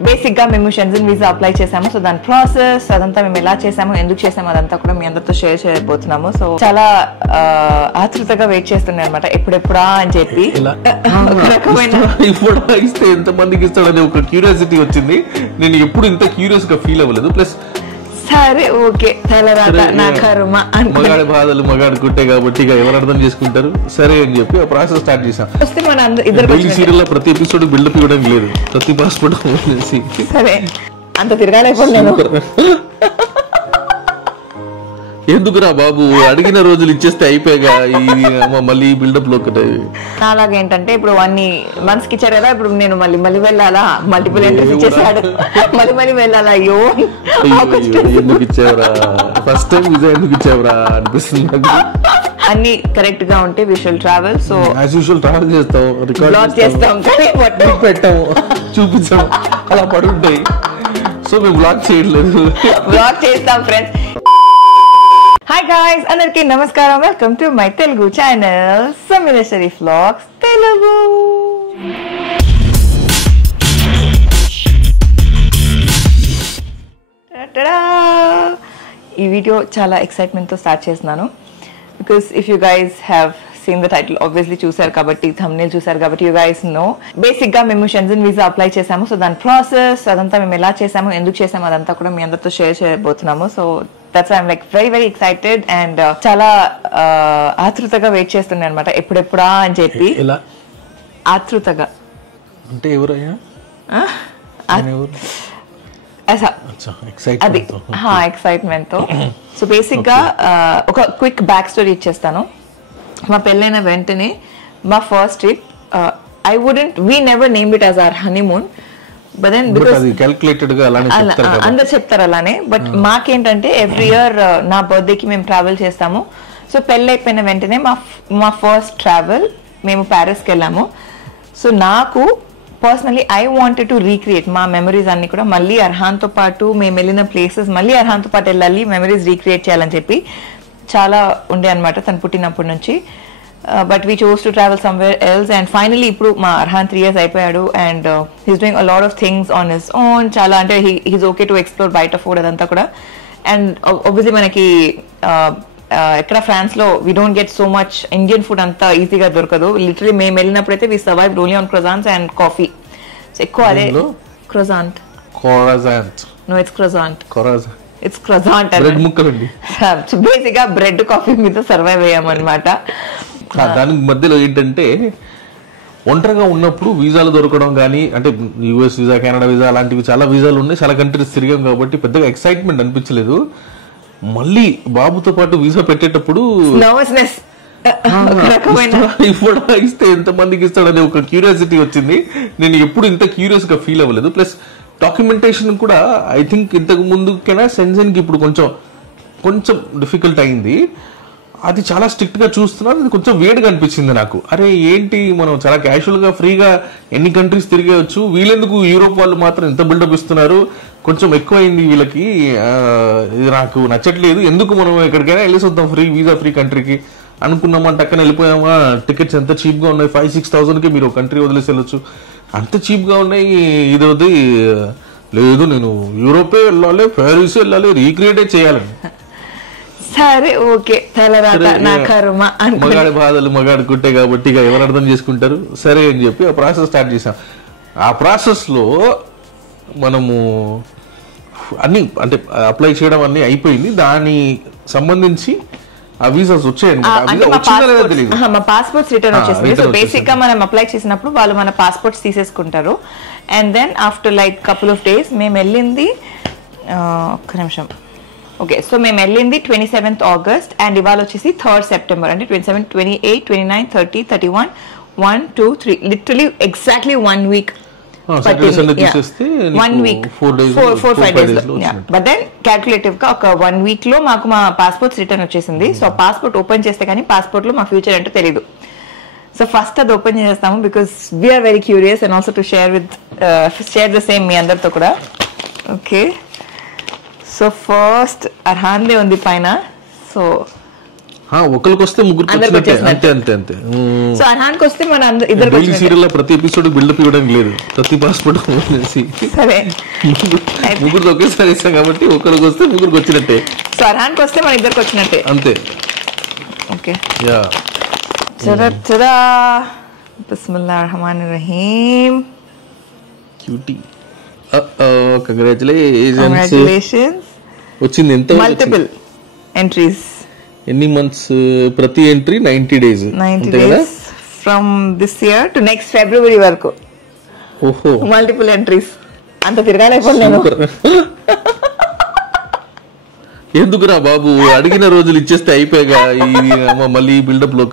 Basic గా మేము Schengen visa apply చేసాము. సో దాని ప్రాసెస్ అదంతా మేము ఎలా చేసాము, ఎందుకు చేసాము అదంతా కూడా మీ అందరితో షేర్ చేయబోతున్నాము. సో చాలా ఆతృతగా వెయిట్ చేస్తున్నాయి అనమాట, ఎప్పుడెప్పుడా అని చెప్పి. ఇప్పుడు ఇస్తే ఎంత మందికి ఇస్తాడని ఒక క్యూరియాసిటీ వచ్చింది. నేను ఎప్పుడు ఇంత క్యూరియస్ గా ఫీల్ అవ్వలేదు. ప్లస్ సరే ఓకే తలరాత నా కర్మ మగాడి బాధలు మగాడి కుట్టే కాబట్టి ఇక ఎవరు అర్థం చేసుకుంటారు సరే అని చెప్పి ఆ ప్రాసెస్ స్టార్ట్ చేసాం. డైలీ సీరియల్ లో ప్రతి ఎపిసోడ్ బిల్డప్ ఇవ్వడం లేదు, ప్రతి పాస్పోర్ట్ సరే అంత తిరగాలేకపోతే నేను ఎందుకురా బాబు అడిగిన రోజులు ఇచ్చేస్తే అయిపోయాగా మళ్ళీ బిల్డప్ లో ఒకటే. అలాగేంటంటే ఇప్పుడు అన్ని మంత్స్ కి ఇచ్చారు కదా, ఇప్పుడు నేను మళ్ళీ వెళ్ళాలా, మల్టిపుల్ ఎంట్రీస్ ఇచ్చేసాడు, మళ్ళీ వెళ్ళాలా. అయ్యో ఎందుకు ఇచ్చావరా, ఫస్ట్ టైం విజా ఎందుకు ఇచ్చావరా అనిపిస్తుంది. అన్ని కరెక్ట్ గా ఉంటే we shall travel. So as usual travel చేస్తాం, రికార్డ్ చేస్తాం, కానీ పెట్టాము చూపించాము అలా పడుంటాయి. సో మేము బ్లాగ్ చేయట్లేదు, బ్లాగ్ చేస్తాం ఫ్రెండ్స్. హాయ్ గాయ్స్, అందరికీ నమస్కారం. Welcome to my Telugu channel Sameereswari vlogs Telugu. ఈ వీడియో చాలా ఎక్సైట్మెంట్ తో స్టార్ట్ చేస్తున్నాను. Because if you guys have seen the title, obviously చూసారు కాబట్టి, థంబ్నెయిల్ చూసారు కాబట్టి యూ గైస్ నో. బేసిక్ గా మేము షెంజన్ వీసా అప్లై చేసాము. సో దాని ప్రాసెస్ అదంతా మేము ఎలా చేసాము, ఎందుకు చేసాము అదంతా కూడా మీ అందరితో షేర్ చేయబోతున్నాము. So that's why I'm like very excited and చాలా ఆతృతగా వెయిట్ చేస్తున్నాను అనమాట, ఎప్పుడెప్పుడా అని చెప్పి. ఆతృతగా అంటే ఎవరయ్యా అది ఎక్సైట్మెంట్ తో. సో బేసిక్ గా ఒక క్విక్ బ్యాక్ స్టోరీ ఇచ్చేస్తాను. మా పెళ్ళైన వెంటనే మా first trip, we never named it as our honeymoon, but then because అందరు చెప్తారు అలానే. బట్ మాకేంటంటే ఎవ్రీ ఇయర్ నా బర్త్డేకి మేము ట్రావెల్ చేస్తాము. సో పెళ్ళి అయిపోయిన వెంటనే మా ఫస్ట్ ట్రావెల్ మేము ప్యారిస్కి వెళ్ళాము. సో నాకు personally I wanted to recreate మా మెమరీస్ అన్ని కూడా మళ్ళీ అర్హాన్తో పాటు, మేము వెళ్ళిన ప్లేసెస్ మళ్ళీ అర్హాన్తో పాటు వెళ్ళాలి, మెమరీస్ రీక్రియేట్ చేయాలని చెప్పి చాలా ఉండే అనమాట తను పుట్టినప్పటి నుంచి. But we chose to travel somewhere else, and finally ఇప్పుడు మా అర్హాన్ 3 years అయిపోయాడు, and he's doing a lot of things on his own. చాలా అంటే he's okay to explore బయట ఫుడ్ అదంతా కూడా. అండ్ obviously మనకి ఎక్కడ ఫ్రాన్స్ లో we don't get so much Indian food అంతా ఈజీగా దొరకదు. లిటరలీ మేము వెళ్ళినప్పుడైతే we survived only on croissants and coffee. సో ఎక్కువ అదే croissant. No, it's croissant. It's croissant. Bread ముక్కలండి. సో బేసిక్ గా బ్రెడ్ కాఫీ మీద సర్వైవ్ అయ్యామన్నమాట. దానికి మధ్యలో ఏంటంటే ఒంటరిగా ఉన్నప్పుడు వీసాలు దొరకడం కానీ, అంటే యూఎస్ వీసా, కెనడా వీసా అలాంటివి చాలా వీసాలు ఉన్నాయి, చాలా కంట్రీస్ తిరిగాం కాబట్టి పెద్దగా ఎక్సైట్మెంట్ అనిపించలేదు. మళ్ళీ బాబుతో పాటు వీసా పెట్టేటప్పుడు నర్వస్నెస్, ఇప్పుడు ఇస్తే ఎంత మందికి ఇస్తాడని ఒక క్యూరియాసిటీ వచ్చింది. నేను ఎప్పుడు ఇంత క్యూరియస్ గా ఫీల్ అవ్వలేదు. ప్లస్ డాక్యుమెంటేషన్ కూడా ఐ థింక్ ఇంతకు ముందుకైనా షెంజన్ కి ఇప్పుడు కొంచెం డిఫికల్ట్ అయింది. అది చాలా స్ట్రిక్ట్ గా చూస్తున్నారు. అది కొంచెం వేడిగా అనిపించింది నాకు. అరే ఏంటి, మనం చాలా క్యాషువల్ గా ఫ్రీగా ఎన్ని కంట్రీస్ తిరిగేయచ్చు, వీళ్ళెందుకు యూరోప్ వాళ్ళు మాత్రం ఎంత బిల్డప్ ఇస్తున్నారు, కొంచెం ఎక్కువైంది వీళ్ళకి, ఇది నాకు నచ్చట్లేదు, ఎందుకు మనం ఎక్కడికైనా వెళ్ళేసి వద్దాం ఫ్రీ వీసా ఫ్రీ కంట్రీకి అనుకున్నామా, టక్కన వెళ్ళిపోయామా, టికెట్స్ ఎంత చీప్ గా ఉన్నాయి, 5,000-6,000కి మీరు కంట్రీ వదిలేసి వెళ్ళొచ్చు, అంత చీప్ గా ఉన్నాయి. ఇది లేదు, నేను యూరోపే వెళ్ళాలి, ప్యారిస్ వెళ్ళాలి, రీక్రియేటే చేయాలని. సరే ఓకే తలరాత నా కర్మ. మగాడి బాధలు మగాడి కుట్టే కాబట్టి ఇక ఎవరు అర్థం చేసుకుంటారు సరే అని చెప్పి ఆ ప్రాసెస్ స్టార్ట్ చేసాం. ఆ ప్రాసెస్ లో మనము అన్ని అంటే అప్లై చేయడం అన్ని అయిపోయింది. దాని సంబంధించి ఆ వీసాస్ వచ్చాయండి. మా పాస్పోర్ట్స్ రిటర్న్ వచ్చేసింది. సో బేసిక్ గా మనం అప్లై చేసినప్పుడు వాళ్ళు మన పాస్పోర్ట్స్ తీసేసుకుంటారు. And then after like couple of days మేము వెళ్ళింది, ఒక్క నిమిషం, ఓకే. సో మేము వెళ్ళింది 27th August అండ్ ఇవాళ వచ్చేసి 3rd September. అంటే 27, 28, 29, 30, 31, 1, 2, 3 literally exactly 1 week. 1 week, 4-5 days. But then calculative గా ఒక 1 week లో మాకు మా పాస్పోర్ట్స్ రిటర్న్ వచ్చేసింది. సో పాస్పోర్ట్ ఓపెన్ చేస్తే కానీ పాస్పోర్ట్ లో మా ఫ్యూచర్ ఏంటో తెలియదు. సో ఫస్ట్ అది ఓపెన్ చేస్తాము because we're very curious and also to share the same మీ అందరితో కూడా. ఓకే, సో ఫస్ట్ అర్హాన్దే ఉంది పైన. సో ఒకరికి వస్తే ముగ్గురికి వచ్చినట్టే, అంతే అంతే అంతే. సో అర్హాన్కి వస్తే మన ఇద్దరు సీరియల్ లో ప్రతి ఎపిసోడ్ బిల్డప్ ఇవ్వడానికి లేదు, ప్రతి పాస్పోర్ట్ సరే ముగ్గురు ఒకేసారి ఇస్తాం కాబట్టి ఒకరికి వస్తే ముగ్గురికి వచ్చినట్టే. సో అర్హాన్కి వస్తే మన ఇద్దరికి వచ్చినట్టే అంతే. ఓకే యా చరా చరా బిస్మిల్లాహిర్ రహమానిర్ రహీమ్. క్యూటీ. కంగ్రాచులేషన్స్. వచ్చింది ఎంత? Multiple entries. ఎన్ని మంత్స్? ప్రతి entry 90 days. 90 days from this year to next February వరకు. ఓహో, మల్టిపుల్ ఎంట్రీస్. అంత తిరగాలేకపోయాను. ఎందుకురా బాబు, అడిగిన రోజులు ఇచ్చేస్తే అయిపోయాగా, మళ్ళీ బిల్డప్ లో.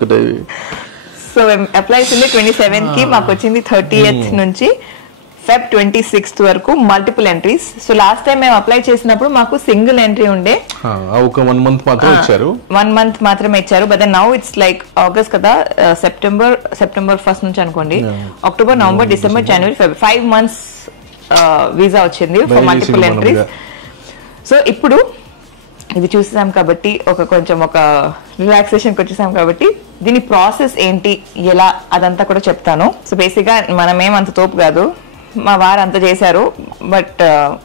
సో అప్లై చేసింది 27th కి, మాకు వచ్చింది 30th నుంచి Feb 26th వరకు multiple entries. So last time మేము అప్లై చేసినప్పుడు మాకు సింగిల్ ఎంట్రీ ఉండే, ఒక 1 month మాత్రం ఇచ్చారు. 1 month మాత్రమే ఇచ్చారు. But now it's like August కదా, సెప్టెంబర్ 1st నుంచి అనుకోండి, అక్టోబర్, నవంబర్, డిసెంబర్, జనవరి, ఫిబ్రవరి 5 months వీసా వచ్చింది ఫర్ మల్టిపుల్ ఎంట్రీస్. సో ఇప్పుడు ఇది చూసాం కాబట్టి కొంచెం ఒక రిలాక్సేషన్కి వచ్చేసాం కాబట్టి దీని ప్రాసెస్ ఏంటి, ఎలా, అదంతా కూడా చెప్తాను. సో బేసిక్ గా మనమేమంత తోపు కాదు, మా వారు అంత చేశారు. బట్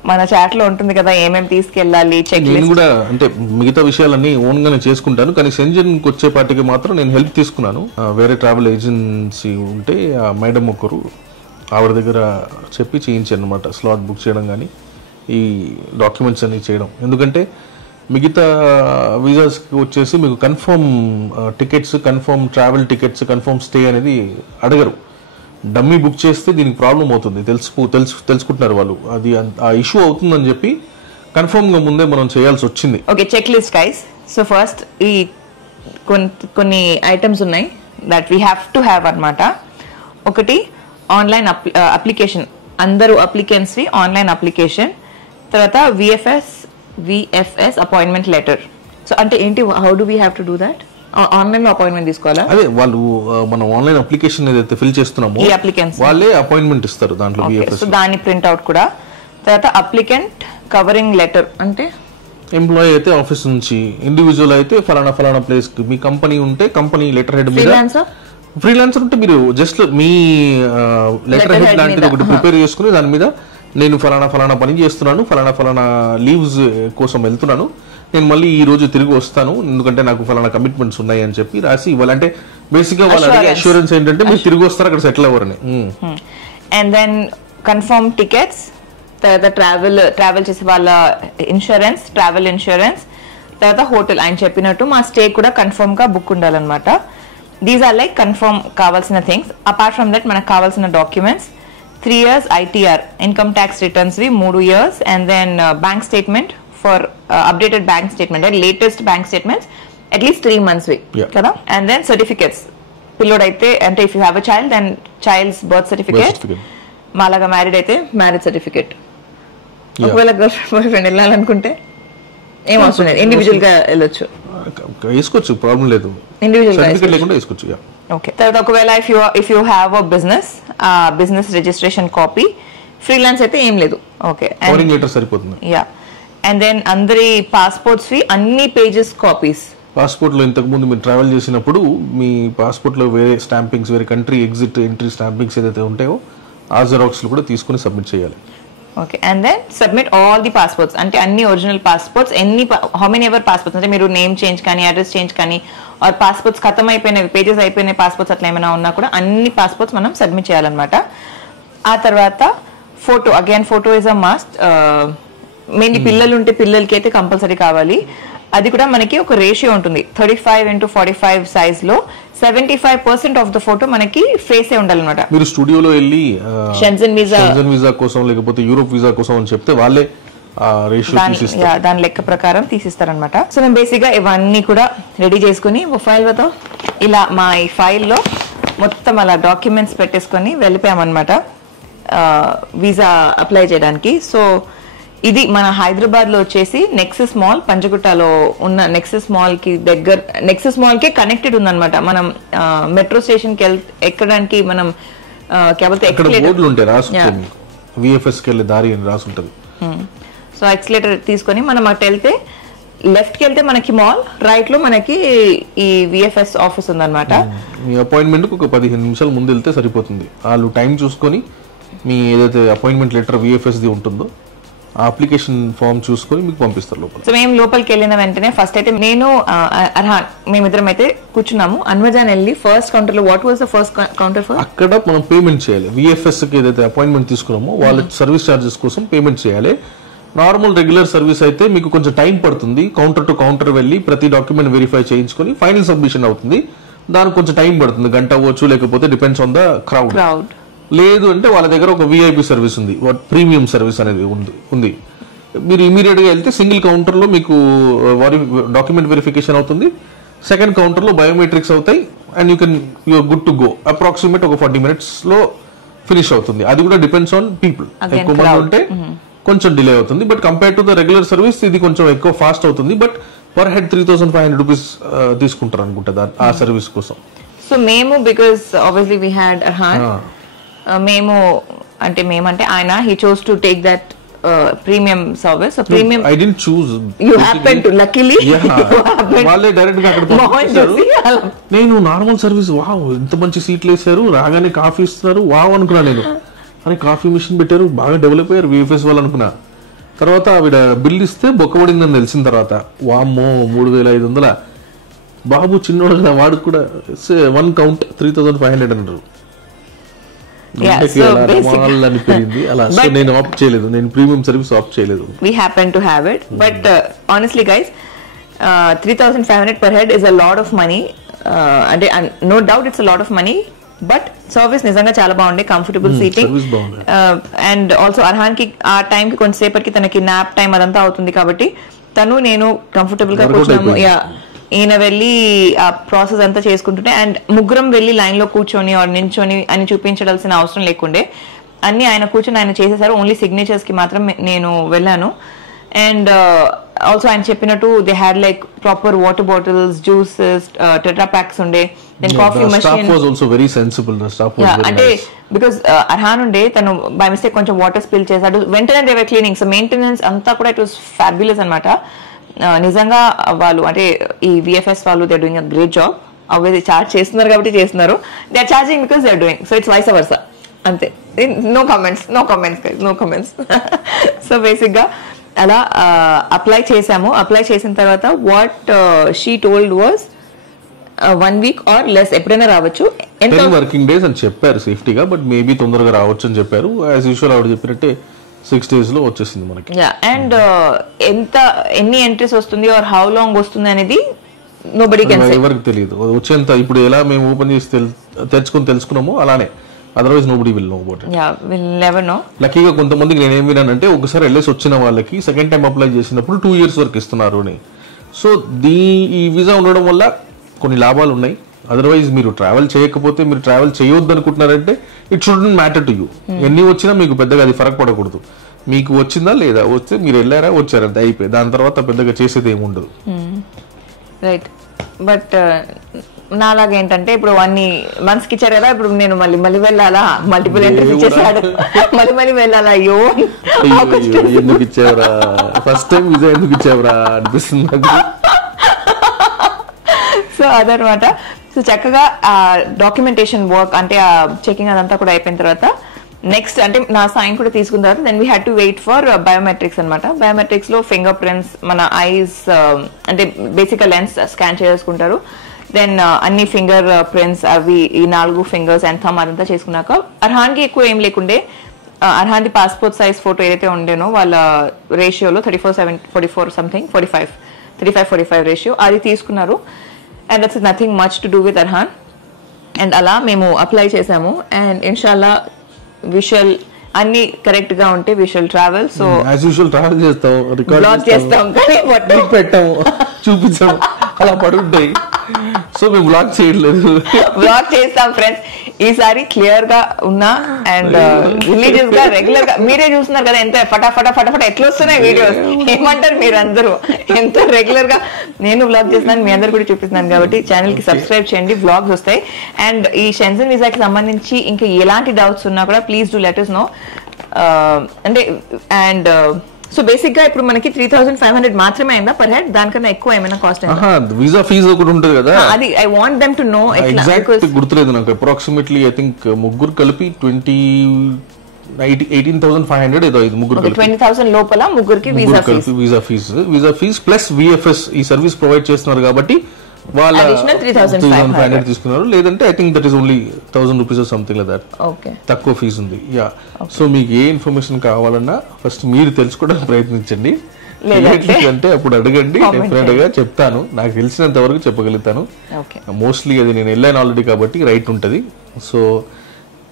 మన చాట్ లో ఉంటుంది కదా ఏమేమి తీసుకెళ్ళాలి, చెక్ లిస్ట్. నేను కూడా అంటే మిగతా విషయాలన్నీ ఓన్ గానే చేసుకుంటాను, కానీ సెంజన్ కి వచ్చే పార్టీకి మాత్రం నేను హెల్ప్ తీసుకున్నాను. వేరే ట్రావెల్ ఏజెన్సీ ఉంటే ఆ మేడం ఒకరు, ఆవిడ దగ్గర చెప్పి చేయించాను అనమాట. స్లాట్ బుక్ చేయడం కానీ ఈ డాక్యుమెంట్స్ అన్ని చేయడం. ఎందుకంటే మిగతా వీసాస్కి వచ్చేసి మీకు confirm tickets, confirm travel tickets, confirm stay అనేది అడగరు. డమ్మీ బుక్ చేస్తే దీనికి ప్రాబ్లం అవుతుంది, తెలుసుకుంటున్నారు వాళ్ళు. అది ఆ ఇష్యూ అవుతుందని చెప్పి కన్ఫర్మ్ గా ముందే మనం చేయాల్సి వచ్చింది. Okay, check list guys. So first ఈ కొన్ని ఐటమ్స్ ఉన్నాయి that we have to have అనమాట. ఒకటి ఆన్లైన్ అప్లికేషన్, అందరూ అప్లికెంట్స్ వి ఆన్లైన్ అప్లికేషన్. తర్వాత విఎఫ్ఎస్ అపాయింట్మెంట్ లెటర్. సో అంటే ఏంటి, how do we have to do that? Online లో అపాయింట్మెంట్ తీసుకోవాలా? అదే వాళ్ళు మనం ఆన్లైన్ అప్లికేషన్ ఏదైతే ఫిల్ చేస్తున్నామో ఈ అప్లికెంట్స్ వాళ్ళే అపాయింట్మెంట్ ఇస్తారు దాంట్లో. సో దాని ప్రింట్ అవుట్ కూడా. తర్వాత అప్లికెంట్ కవరింగ్ లెటర్, అంటే ఎంప్లాయీ అయితే ఆఫీస్ నుంచి, ఇండివిజువల్ అయితే ఫలానా ప్లేస్ కి, మీ కంపెనీ ఉంటే కంపెనీ లెటర్ హెడ్ మీద. ఫ్రీలాన్సర్ ఉంటే మీరు జస్ట్ మీ లెటర్ హెడ్ లాంటిది ఒకటి ప్రిపేర్ చేసుకుని దాని మీద నేను ఫలానా పని చేస్తున్నాను, ఫలానా లీవ్స్ కోసం వెళ్తున్నాను, నేను మళ్ళీ ఈ రోజు తిరిగి వస్తాను ఎందుకంటే నాకు ఫలానా కమిట్మెంట్స్ ఉన్నాయి అని చెప్పి రాసి ఇవ్వాలంటే బేసిక్ గా వాళ్ళు అడిగే అష్యూరెన్స్ ఏంటంటే మీరు తిరిగి వస్తారు అక్కడ సెటిల్ అవ్వరని. అండ్ దెన్ కన్ఫర్మ్ టికెట్స్, తర్వాత ట్రావెల్ చేసే వాళ్ళ ఇన్సూరెన్స్, ట్రావెల్ ఇన్సూరెన్స్, తర్వాత హోటల్. ఆయన చెప్పినట్టు మా స్టే కూడా కన్ఫర్మ్ గా బుక్ ఉండాలన్నమాట. దీస్ ఆర్ లైక్ కన్ఫర్మ్ కావాల్సిన థింగ్స్. అపార్ట్ ఫ్రమ్ దట్ మనకు కావాల్సిన documents 3 years ITR, income tax returns 3 years, and then bank statement for updated bank statement, latest bank statements at least 3 months కదా. And then certificates, పిల్లోడైతే అంటే if you have a child then child's birth certificate, మాలాగా married అయితే marriage certificate. ఒకవేళ girlfriend వెళ్ళాలనుకుంటే ఏం అవసరం లేదు, ఇండివిజువల్ గా వెళ్ళొచ్చు, వేసుకోవచ్చు, ప్రాబ్లం లేదు, ఇండివిజువల్ లేకుండా వేసుకోవచ్చు. ఓకే. తర్వాత ఒకవేళ if you have a business registration copy, freelance అయితే ఏం లేదు. ఓకే, సరిపోతుంది. యా. అండ్ దెన్ అందరి పాస్పోర్ట్స్ అన్ని పేజెస్ కాపీస్. పాస్పోర్ట్ లో ఇంతకు ముందు మీరు ట్రావెల్ చేసినప్పుడు మీ పాస్పోర్ట్ లో వేరే స్టాంపింగ్స్, వేరే కంట్రీ ఎగ్జిట్ ఎంట్రీ స్టాంపింగ్స్ ఏదైతే ఉంటాయో ఆ జెరాక్స్ కూడా తీసుకుని సబ్మిట్ చేయాలి. Okay. And then submit all the passports, అంటే అన్ని original passports, how many ever passports, అంటే మీరు నేమ్ చేంజ్ కానీ అడ్రస్ చేంజ్ కానీ ఆర్ పాస్పోర్ట్స్ ఖతం అయిపోయినవి, పేజెస్ అయిపోయినాయి పాస్పోర్ట్స్ అట్లా ఏమైనా ఉన్నా కూడా అన్ని పాస్పోర్ట్స్ మనం సబ్మిట్ చేయాలన్నమాట. ఆ తర్వాత photo, again photo is a must. Mainly పిల్లలు ఉంటే పిల్లలకి అయితే కంపల్సరీ కావాలి. అది కూడా మనకి ఒక రేషియో ఉంటుంది, 35:45 సైజ్ లో 75% ఆఫ్ ద ఫోటో మనకి ఫేస్ ఏ ఉండాలన్నమాట. మీరు స్టూడియోలో వెళ్ళి షెంజన్ వీసా కోసం లేకపోతే యూరోప్ వీసా కోసం అని చెప్తే వాళ్ళే దాని లెక్క ప్రకారం తీసిస్తారనమాట. సో మేము బేసిక్ గా ఇవన్నీ కూడా రెడీ చేసుకుని ఫైల్ వతో ఇలా మా ఈ ఫైల్లో మొత్తం అలా డాక్యుమెంట్స్ పెట్టేసుకొని వెళ్ళిపోయామన్నమాట వీసా అప్లై చేయడానికి. సో ఇది మన హైదరాబాద్ లో వచ్చేసి నెక్సస్ మాల్, పంజగుట్టలో ఉన్న నెక్సస్ మాల్ కి దగ్గర, నెక్సస్ మాల్ కి కనెక్టెడ్ ఉందన్నమాట. మనం మెట్రో స్టేషన్ కి ఎక్కడానికి మనం సో ఎక్స్లేటర్ తీసుకొని మనం అటు వెళ్తే లెఫ్ట్ కి వెళ్తే మనకి మాల్, రైట్ లో మనకి ఈ విఎఫ్ఎస్ ఆఫీస్ ఉందన్నమాట. మీ అపాయింట్మెంట్ ఒక 15 నిమిషాల ముందు వెళ్తే సరిపోతుంది. వాళ్ళు టైం చూసుకొని మీ ఏదైతే అపాయింట్మెంట్ లెటర్ విఎఫ్ఎస్ది ఉంటుందో ఆ అప్లికేషన్ ఫామ్ చూసుకొని మీకు పంపిస్తారు లోపల. సో మేము లోపలికి వెళ్ళిన వెంటనే ఫస్ట్ అయితే నేను అర్హాన్ మేమిద్దరం అయితే కూర్చున్నాము. అన్వజాన్ వెళ్ళి ఫస్ట్ కౌంటర్ లో what was the first counter for అక్కడ మనం పేమెంట్ చేయాలి. విఎఫ్ఎస్ కి ఏదైతే అపాయింట్మెంట్ తీసుకున్నామో వాళ్ళ సర్వీస్ చార్జెస్ కోసం పేమెంట్ చేయాలి. నార్మల్ రెగ్యులర్ సర్వీస్ అయితే మీకు కొంచెం టైం పడుతుంది. కౌంటర్ టు కౌంటర్ వెళ్ళి ప్రతి డాక్యుమెంట్ వెరిఫై చేయించుకొని ఫైనల్ సబ్మిషన్ అవుతుంది. దానికి కొంచెం టైం పడుతుంది, గంట అవ్వచ్చు, లేకపోతే డిపెండ్స్ ఆన్ ద క్రౌడ్. లేదు అంటే వాళ్ళ దగ్గర ఒక విఐపి సర్వీస్ ఉంది, ప్రీమియం సర్వీస్ అనేది ఉంది. మీరు ఇమీడియట్ గా వెళ్తే సింగిల్ కౌంటర్ లో మీకు డాక్యుమెంట్ వెరిఫికేషన్ అవుతుంది. సెకండ్ కౌంటర్ లో బయోమెట్రిక్స్ అవుతాయి and you are good to go. Approximate ఒక 40 minutes లో ఫినిష్ అవుతుంది. అది కూడా డిపెండ్స్ ఆన్ పీపుల్. ఎక్కువ మంది ఉంటే కొంచెం డిలే అవుతుంది. But compare to the regular service ఇది కొంచెం ఎక్కువ ఫాస్ట్ అవుతుంది. బట్ పర్ హెడ్ 3,500 రూపీస్ తీసుకుంటారు అనుకుంటా ఆ సర్వీస్ కోసం. సో మేము because obviously we had Arhan, మేమంటే ఆయన he chose to take that premium service. Premium I didn't choose, you happen to luckily వాళ్ళే డైరెక్ట్ గా అక్కడ పంపించారు. నేను నార్మల్ సర్వీస్ వావ్ ఇంత మంచి సీట్లు వేసారు, రాగానే కాఫీ ఇస్తున్నారు, వావ్ అనుకున్నా నేను. అరే కాఫీ మిషన్ పెట్టారు, బాగా డెవలప్ అయ్యారు విఎఫ్ఎస్ వాళ్ళు అనుకున్నా. తర్వాత ఆవిడ బిల్ ఇస్తే బొక్కబడిందని తెలిసిన తర్వాత వామ్మో 3,500 బాబు చిన్నోడు కదా వాడికి కూడా 1 count 3,500 అన్నారు. అనిపోయింది అలా. సో నేను ఆప్ట్ చేయలేదు, నేను ప్రీమియం సర్వీస్ ఆప్ట్ చేయలేదు. We happen to have it, but honestly guys, 3,500 per head is a lot of money. అంటే no doubt it's a lot of money, but service నిజంగా చాలా బాగుంది, comfortable seating. And also Arhan కి ఆ time కి కొంతసేపటికి తనకి నాప్ టైం అదంతా అవుతుంది కాబట్టి నేను కంఫర్టబుల్ గా కూర్చున్నాము. ఈయన వెళ్ళి ఆ ప్రాసెస్ అంతా చేసుకుంటుంటే అండ్ ముగ్గురం వెళ్ళి లైన్ లో కూర్చొని నించొని అని చూపించాల్సిన అవసరం లేకుండే. అన్ని ఆయన కూర్చొని ఆయన చేసేసారు. ఓన్లీ సిగ్నేచర్స్ కి మాత్రం నేను వెళ్ళాను. అండ్ ఆల్సో ఆయన చెప్పినట్టు they had like proper water bottles, juices, tetra packs ఉండే. దెన్ కాఫీ మెషిన్ అంటే బికాస్ అర్హాన్ ఉండే తను బై మిస్టేక్ కొంచెం వాటర్ స్పిల్ చేశాడు. వెంటనే they were cleaning. So maintenance అంతా కూడా ఇట్ వాస్ ఫ్యాబులస్ అనమాట. నిజంగా వాళ్ళు అంటే ఈ విఎఫ్ఎస్ వాళ్ళు they are doing a great job. అవి చార్జ్ చేస్తున్నారు కాబట్టి చేస్తున్నారు. They are charging because they are doing. So it's vice versa అంతే. No comments. సో బేసిక్ గా అలా అప్లై చేసాము. అప్లై చేసిన తర్వాత what she told was 1 week or less ఎప్పుడైనా రావచ్చు. 10 working days అని చెప్పారు సేఫ్టీగా, బట్ మేబీ తొందరగా రావచ్చు అని చెప్పారు. యాజ్ యూజువల్ ఆవిడ చెప్పినట్టే 6 days లో వచ్చేసింది మనకి. అండ్ ఎన్ని ఎంట్రీస్ వస్తుంది ఆర్ హౌ లాంగ్ వస్తుంది అనేది నోబడీ కెన్ సే. ఎవరికి తెలియదు వచ్చేంత. ఇప్పుడు ఎలా మేము ఓపెన్ చేసి తెచ్చుకొని తెలుసుకున్నామో అలానే. Otherwise nobody will know about it. Will never know. లక్కీగా కొంతమందికి నేను ఏం విన్నానంటే ఒకసారి వెళ్ళేసి వచ్చిన వాళ్ళకి సెకండ్ టైం అప్లై చేసినప్పుడు 2 years వరకు ఇస్తున్నారు అని. సో ఈ వీసా ఉండడం వల్ల కొన్ని లాభాలు ఉన్నాయి. అదర్వైజ్ మీరు ట్రావెల్ చేయకపోతే, మీరు ట్రావెల్ చేయొద్దు అనుకుంటున్నారంటే it shouldn't matter to you. ఎన్ని వచ్చినా మీకు పెద్దగా అది ఫరక్ పడకూడదు. మీకు వచ్చిందా లేదా, వస్తే మీరు వెళ్ళారా వచ్చారంటే అయిపోయి. దాని తర్వాత పెద్దగా చేసేది ఏమి ఉండదు. రైట్. బట్ నాలాగా ఏంటంటే ఇప్పుడు అన్ని మనసుకి ఇచ్చారు కదా, ఇప్పుడు నేను మళ్ళీ వెళ్ళాలా, మల్టిపుల్ ఎంట్రీస్ ఇచ్చేసాడు, మళ్ళీ వెళ్ళాలా, అయ్యో ఎందుకు ఇచ్చావరా, ఫస్ట్ టైం విజా ఎందుకు ఇచ్చావరా అనిపిస్తుంది నాకు. సో అదనమాట. సో చక్కగా ఆ డాక్యుమెంటేషన్ వర్క్ అంటే ఆ చెకింగ్ అదంతా కూడా అయిపోయిన తర్వాత నెక్స్ట్ అంటే నా సైన్ కూడా తీసుకున్న తర్వాత then we had to wait for biometrics అనమాట. బయోమెట్రిక్స్ లో ఫింగర్ ప్రింట్స్, మన ఐస్ అంటే బేసిక్ గా లెన్స్ స్కాన్ చేసుకుంటారు. దెన్ అన్ని ఫింగర్ ప్రింట్స్ అవి ఈ 4 fingers అండ్ థమ్ అదంతా చేసుకున్నాక అర్హాన్ కి ఎక్కువ ఏం లేకుండే. Arhan the passport size photo ఏదైతే ఉండేనో వాళ్ళ రేషియోలో 34:7 సంథింగ్ 35:45 రేషియో అది తీసుకున్నారు. And that's nothing much to do with Arhan. And అలా మేము అప్లై చేసాము. అండ్ ఇన్షాల్లా విషల్ అన్ని కరెక్ట్ గా ఉంటే we shall travel. So as usual travel చేస్తాం, రికార్డ్ చేస్తాం, కానీ పెట్టాము, చూపించాము, అలా పడుంటాయి. సో మేము బ్లాగ్ చేయట్లేదు, బ్లాగ్ చేస్తాం ఫ్రెండ్స్. ఈసారి క్లియర్ గా ఉన్నా అండ్ రిలీజియస్ గా రెగ్యులర్ గా మీరే చూస్తున్నారు కదా ఎంత ఫటాఫట ఎట్లా వస్తున్నాయి వీడియోస్. ఏమంటారు మీరు అందరూ, ఎంత రెగ్యులర్ గా నేను బ్లాగ్ చేస్తున్నాను, మీ అందరు కూడా చూపిస్తున్నాను. కాబట్టి ఛానల్ కి సబ్స్క్రైబ్ చేయండి, బ్లాగ్స్ వస్తాయి. అండ్ ఈ షెంజన్ వీసాకి సంబంధించి ఇంకా ఎలాంటి డౌట్స్ ఉన్నా కూడా please do let us know. అంటే అండ్ సో బేసిక్ గా ఇప్పుడు మనకి 3,500 మాత్రమే అయిందా పర్ హెడ్, దానికన్నా ఎక్కువ ఏమైనా కాస్ట్ అయిందా? వీసా ఫీజు ఒకటి ఉంటుంది కదా, అది I want them to know. Exact గుర్తులేదు నాకు, అప్రాక్సిమేట్లీ ఐ థింక్ ముగ్గురు కలిపి 18,500 ఏదో, ఇది ముగ్గురు కలిపి 20,000 లోపల ముగ్గురికి వీసా ఫీజ్ ప్లస్ విఎఫ్ఎస్ ఈ సర్వీస్ ప్రొవైడ్ చేస్తున్నారు కాబట్టి వాళ్ళ 3,500 తీసుకున్నారు. లేదంటే I think that is only 1,000 rupees something like that, తక్కువ ఫీజు ఉంది. యా, సో మీకు ఏ ఇన్ఫర్మేషన్ కావాలన్నా ఫస్ట్ మీరు తెలుసుకోవడానికి ప్రయత్నించండి, అంటే అప్పుడు అడగండి, డెఫినెట్ గా చెప్తాను, నాకు తెలిసినంత వరకు చెప్పగలుగుతాను. మోస్ట్లీ అది నేను వెళ్ళాను ఆల్రెడీ కాబట్టి రైట్ ఉంటుంది. సో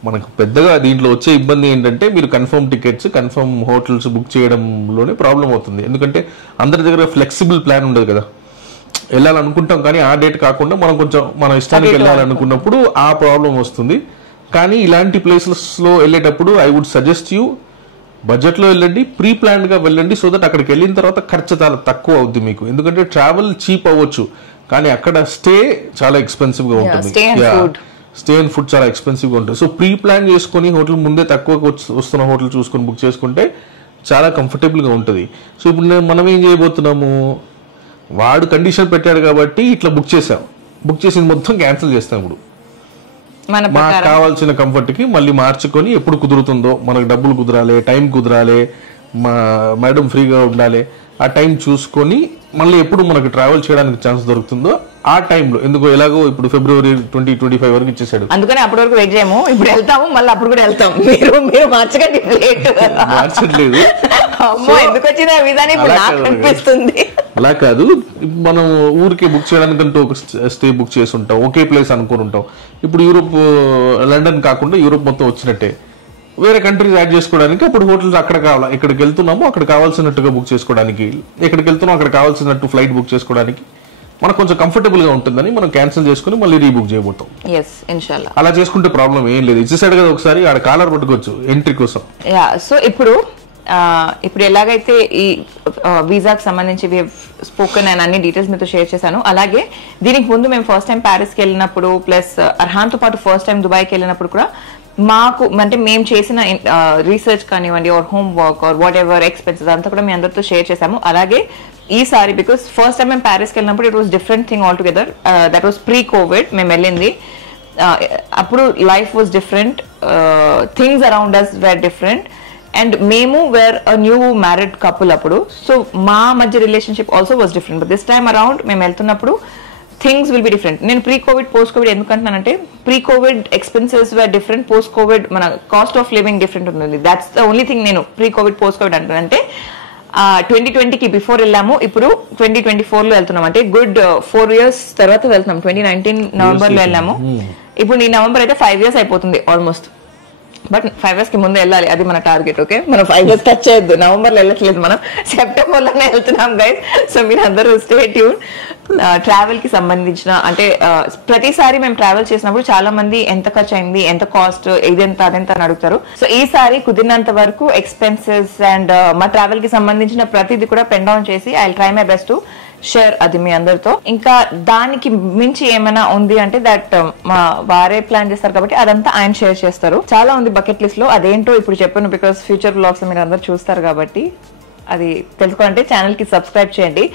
మనకు పెద్దగా దీంట్లో వచ్చే ఇబ్బంది ఏంటంటే మీరు confirm tickets, confirm hotels book చేయడంలోనే ప్రాబ్లం అవుతుంది. ఎందుకంటే అందరి దగ్గర ఫ్లెక్సిబుల్ ప్లాన్ ఉండదు కదా, వెళ్ళాలనుకుంటాం కానీ ఆ డేట్ కాకుండా మనం కొంచెం మన ఇష్టానికి వెళ్ళాలనుకున్నప్పుడు ఆ ప్రాబ్లం వస్తుంది. కానీ ఇలాంటి ప్లేసెస్ లో వెళ్ళేటప్పుడు I would suggest you budget లో వెళ్ళండి, ప్రీ ప్లాన్డ్ గా వెళ్ళండి, సో దట్ అక్కడికి వెళ్ళిన తర్వాత ఖర్చు చాలా తక్కువ అవుద్ది మీకు. ఎందుకంటే ట్రావెల్ చీప్ అవ్వచ్చు కానీ అక్కడ స్టే చాలా ఎక్స్పెన్సివ్ గా ఉంటుంది. స్టే అండ్ ఫుడ్ చాలా ఎక్స్పెన్సివ్ గా ఉంటుంది. సో ప్రీ ప్లాన్ చేసుకుని హోటల్ ముందే తక్కువ వస్తున్న హోటల్ చూసుకొని బుక్ చేసుకుంటే చాలా కంఫర్టబుల్ గా ఉంటుంది. సో ఇప్పుడు మనం ఏం చేయబోతున్నాము, వాడు కండిషన్ పెట్టాడు కాబట్టి ఇట్లా బుక్ చేసాం, బుక్ చేసింది మొత్తం క్యాన్సిల్ చేస్తాం. ఇప్పుడు మాకు కావాల్సిన కంఫర్ట్ కి మళ్ళీ మార్చుకొని ఎప్పుడు కుదురుతుందో, మనకు డబ్బులు కుదరాలి, టైం కుదరాలి, మా మేడం ఫ్రీగా ఉండాలి, ఆ టైం చూసుకొని మళ్ళీ ఎప్పుడు మనకు ట్రావెల్ చేయడానికి ఛాన్స్ దొరుకుతుందో ఆ టైంలో. ఎందుకో ఎలాగో ఇప్పుడు ఫిబ్రవరి 2025 వరకు ఇచ్చేసాడు, అందుకని అప్పటి వరకు వెయిట్ చేయము, ఇప్పుడు వెళ్తాము, మళ్ళీ అప్పుడు కూడా వెళ్తాం. మీరు మార్చకండి, మార్చట్లేదు. ఎందుకు వచ్చిందా విధానం ఇప్పుడు నాకు అనిపిస్తుంది. అలా కాదు, మనం ఊరికే బుక్ చేయడానికంటూ ఒక స్టే బుక్ చేసి ఉంటాం, ఒకే ప్లేస్ అనుకుని ఉంటాం. ఇప్పుడు యూరోప్, లండన్ కాకుండా యూరోప్ మొత్తం వచ్చినట్టే వేరే కంట్రీస్ యాడ్ చేసుకోవడానికి అప్పుడు హోటల్స్ అక్కడ కావాలా, ఇక్కడికి వెళ్తున్నామో అక్కడ కావాల్సినట్టుగా బుక్ చేసుకోవడానికి, ఎక్కడికి వెళ్తున్నామో అక్కడ కావాల్సినట్టు ఫ్లైట్ బుక్ చేసుకోవడానికి మనకు కొంచెం కంఫర్టబుల్ గా ఉంటుందని మనం క్యాన్సిల్ చేసుకుని మళ్ళీ రీబుక్ చేయబోతాం. అలా చేసుకుంటే ప్రాబ్లం ఏం లేదు, ఇచ్చేసాడు కదా ఒకసారి, ఆడ కాలర్ పట్టుకోవచ్చు ఎంట్రీ కోసం. సో ఇప్పుడు ఎలాగైతే ఈ వీసాకి సంబంధించి స్పోకెన్ అండ్ అన్ని డీటెయిల్స్ మీతో షేర్ చేశాను, అలాగే దీనికి ముందు మేము ఫస్ట్ టైం ప్యారిస్కి వెళ్ళినప్పుడు ప్లస్ అర్హాన్తో పాటు ఫస్ట్ టైం దుబాయ్కి వెళ్ళినప్పుడు కూడా మాకు అంటే మేము చేసిన రీసెర్చ్ కానివ్వండి, or homework or whatever expenses అంతా కూడా మీ అందరితో షేర్ చేశాము. అలాగే ఈసారి బికాస్ ఫస్ట్ టైం మేము ప్యారిస్కి వెళ్ళినప్పుడు it was different thing all together, that was pre COVID మేము వెళ్ళింది. అప్పుడు life was different, things around us were different, and మేము were a new married couple అప్పుడు. సో మా మధ్య relationship also was different. But this time around మేము వెళ్తున్నప్పుడు things will be different. నేను ప్రీ కోవిడ్ పోస్ట్ కోవిడ్ ఎందుకంటున్నానంటే pre COVID expenses were different, post COVID మన cost of living different ఉంటుంది. That's the only thing నేను pre COVID post COVID అంటానంటే 2020కి before వెళ్ళాము, ఇప్పుడు 2024లో వెళ్తున్నాం, అంటే గుడ్ 4 years తర్వాత వెళ్తున్నాం. 2019 నవంబర్లో వెళ్ళాము, ఇప్పుడు ఈ నవంబర్ అయితే 5 years అయిపోతుంది ఆల్మోస్ట్. బట్ 5 years కి ముందు వెళ్ళాలి, అది మన టార్గెట్. ఓకే, మనం 5 years టచ్ చేయొద్దు, నవంబర్లో వెళ్ళట్లేదు, మనం సెప్టెంబర్లోనే వెళ్తున్నాం గైస్. సో మీరు అందరూ స్టే ట్యూన్. ట్రావెల్ కి సంబంధించిన అంటే ప్రతిసారి మేము ట్రావెల్ చేసినప్పుడు చాలా మంది ఎంత ఖర్చు అయింది, ఎంత కాస్ట్, ఇదెంత అదెంత అని అడుగుతారు. సో ఈసారి కుదిరినంత వరకు ఎక్స్పెన్సెస్ అండ్ మా ట్రావెల్ కి సంబంధించిన ప్రతిదీ కూడా పెన్ డౌన్ చేసి I will try my best to share అది మీ అందరితో. ఇంకా దానికి మించి ఏమైనా ఉంది అంటే దట్ మా వారే ప్లాన్ చేస్తారు కాబట్టి అదంతా ఆయన షేర్ చేస్తారు. చాలా ఉంది బకెట్ లిస్ట్ లో, అదేంటో ఇప్పుడు చెప్పాను బికాస్ ఫ్యూచర్ బ్లాగ్స్ మీరు అందరు చూస్తారు కాబట్టి అది తెలుసుకోవాలంటే ఛానల్ కి సబ్స్క్రైబ్ చేయండి.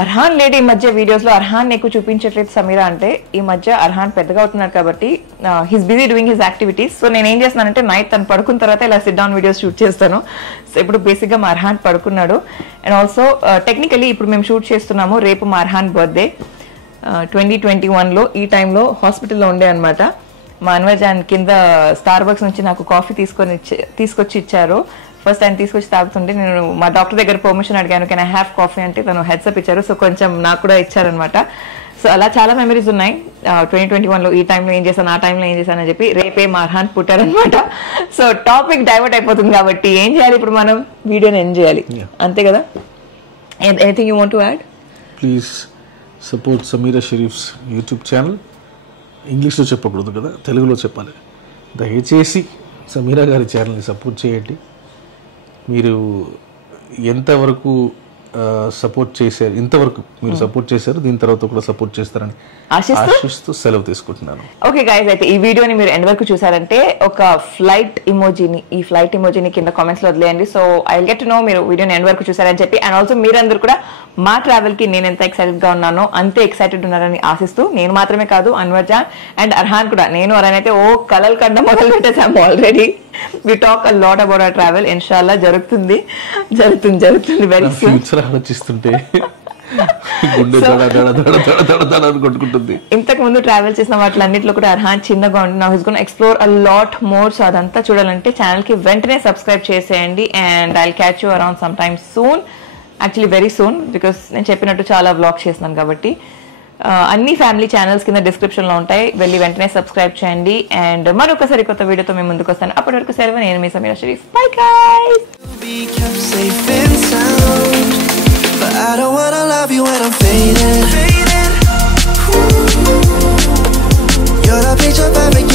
అర్హాన్ లేడీ ఈ మధ్య వీడియోస్ లో అర్హాన్ ఎక్కువ చూపించట్లేదు సమీరా అంటే, ఈ మధ్య అర్హాన్ పెద్దగా అవుతున్నారు కాబట్టి he's busy doing his activities. So నేను ఏం చేస్తున్నానంటే నైట్ తను పడుకున్న తర్వాత ఇలా సిట్ డౌన్ వీడియోస్ షూట్ చేస్తాను. సో ఇప్పుడు బేసిక్ గా మా అర్హాన్ పడుకున్నాడు. అండ్ ఆల్సో టెక్నికలీ ఇప్పుడు మేము షూట్ చేస్తున్నాము, రేపు మా అర్హాన్ బర్త్డే 2021లో ఈ టైంలో హాస్పిటల్లో ఉండే అనమాట. మా అన్వజాన్ కింద స్టార్ బక్స్ నుంచి నాకు కాఫీ తీసుకొచ్చి ఇచ్చారు. ఫస్ట్ ఆయన తీసుకొచ్చి తాగుతుంటే నేను మా డాక్టర్ దగ్గర పర్మిషన్ అడిగాను, కెన్ ఐ హ్యావ్ కాఫీ అంటే తను హెడ్సప్ ఇచ్చారు. సో కొంచెం నాకు కూడా ఇచ్చారనమాట. సో అలా చాలా మెమరీస్ ఉన్నాయి 2021లో ఈ టైంలో ఏం చేశాను, ఆ టైంలో ఏం చేశాను అని చెప్పి. రేపే మా అర్హాన్ పుట్టారనమాట. సో టాపిక్ డైవర్ట్ అయిపోతుంది కాబట్టి ఏం చేయాలి ఇప్పుడు, మనం వీడియోని ఎండ్ చేయాలి, అంతే కదా. Anything you want to add? Please support Sameera Sharif's YouTube channel. ఇంగ్లీష్లో చెప్పకూడదు కదా, తెలుగులో చెప్పాలి. దయచేసి సమీరా గారి ఛానల్ని సపోర్ట్ చేయండి. మీరు ఎంతవరకు సపోర్ట్ చేశారు, ఇంతవరకు మీరు సపోర్ట్ చేశారు, దీని తర్వాత కూడా సపోర్ట్ చేస్తారని ఆశిస్తూ సెలవు తీసుకుంటున్నాను. ఓకే గైస్, అయితే ఈ వీడియోని మీరు ఎండ్ వరకు చూసారంటే ఒక ఫ్లైట్ ఇమోజీని కింద కామెంట్స్ లో వదిలేయండి. So I will get to know మీరు వీడియోని ఎండ్ వరకు చూసారని చెప్పి. అండ్ ఆల్సో మీరందరూ కూడా మా ట్రావెల్ కి నేను ఎంత ఎక్సైటెడ్ గా ఉన్నానో అంతే ఎక్సైటెడ్ ఉన్నారని ఆశిస్తూ, నేను మాత్రమే కాదు అన్వర్ జాన్ అండ్ అర్హాన్ కూడా, నేను అర్హాన్ అయితే కలలు కండ మొదలు పెట్టేసాము already. We talk a lot about our travel. ఇన్షాల్లా జరుగుతుంది వెరీ సూన్. ఆలోచిస్తుంటే ఇంతకు ముందు ట్రావెల్ చేసిన వాటిలన్నింటిలో కూడా అర్హాన్ చిన్నగా ఉంది. Now his gonna explore a lot more. So అదంతా చూడాలంటే ఛానల్ కి వెంటనే సబ్స్క్రైబ్ చేసేయండి. And I will catch you around some time soon, actually very soon, because నేను చెప్పినట్టు చాలా వ్లాగ్స్ చేస్తున్నాను కాబట్టి. అన్ని ఫ్యామిలీ ఛానల్స్ కింద డిస్క్రిప్షన్ లో ఉంటాయి, వెళ్ళి వెంటనే సబ్స్క్రైబ్ చేయండి. అండ్ మరొకసారి కొత్త వీడియోతో మేము ముందుకు వస్తాను. అప్పటి వరకు సెలవు. నేను మీ Sameera Sharif. Bye guys. I don't wanna love you when I'm fading. You're the picture perfect.